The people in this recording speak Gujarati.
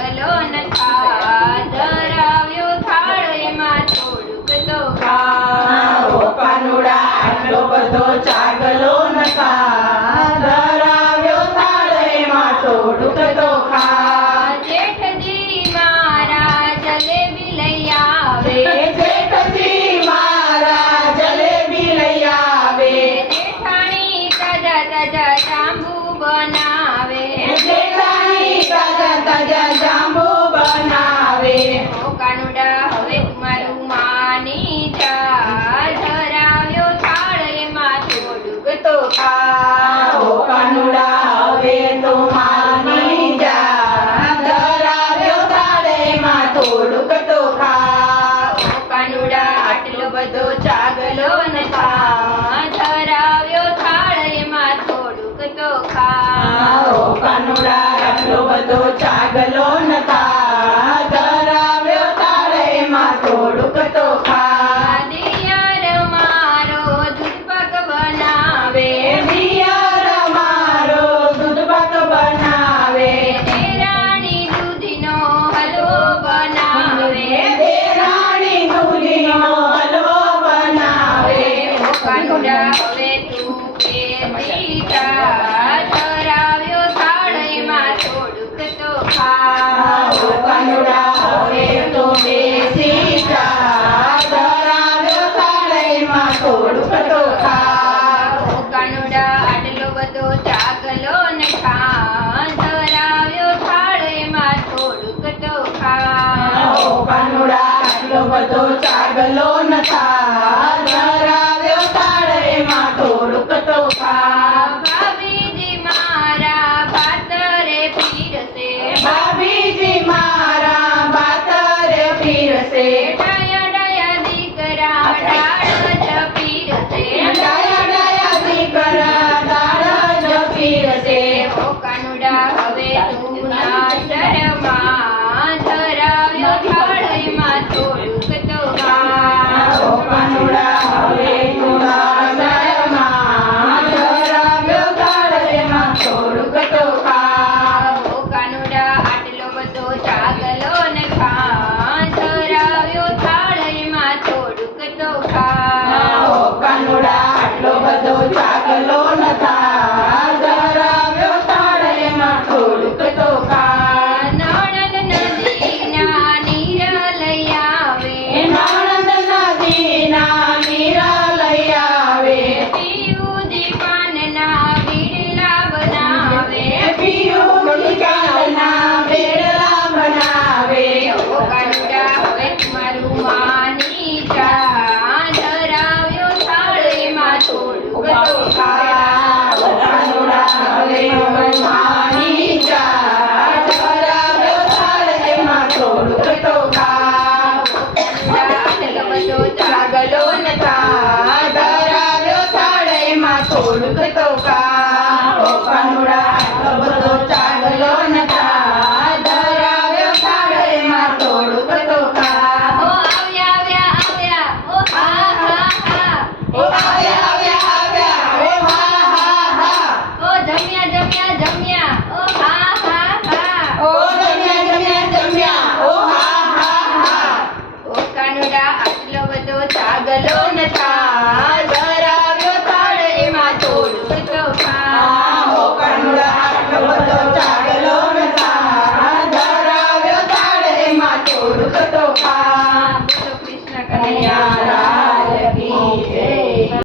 ચાગલો ન ખા, ધરાવ્યો થાળ એમાં થોડુંક તો ખા. ઓ કાનુડા આટલો બધો ચાગલો ન ખા, ધરાવ્યો થાળ એમાં થોડુંક તો ખા. જેઠજી મારા જલેબી લઈ આવે, જેઠજી મારા જલેબી લઈ આવે, જેઠાણી તાજા તાજા જાંબુ બનાવે, જેઠાણી તાજા તાજા જાંબુ બનાવે. ઓ કાનુડા હવે મારું માની જા, ધરાવ્યો થાળ એમાં થોડુંક તો ખા. ઓ કાનુડા હવે તો માની જા, ધરાવ્યો થાળ એમાં થોડુંક તો ખા. ઓ કાનુડા આટલો બધો ચાગલો ન ખા, ધરાવ્યો થાળ એમાં થોડુંક તો ખા. ઓ કાનુડા આટલો બધો ચાગલો ન ખા, ધરાવ્યો થાળ એમાં થોડુંક તો ખા. દિયર મારો દૂધપાક બનાવે, દિયર મારો દૂધપાક બનાવે, દેરાણી દૂધીનો હલવો બનાવે, દેરાણી દૂધીનો હલવો બનાવે. ઓ કાનુડા હવે તું બેસી જા, ધરાવ્યો થાળ એમાં થોડુંક તો ખા. ઓ કાનુડા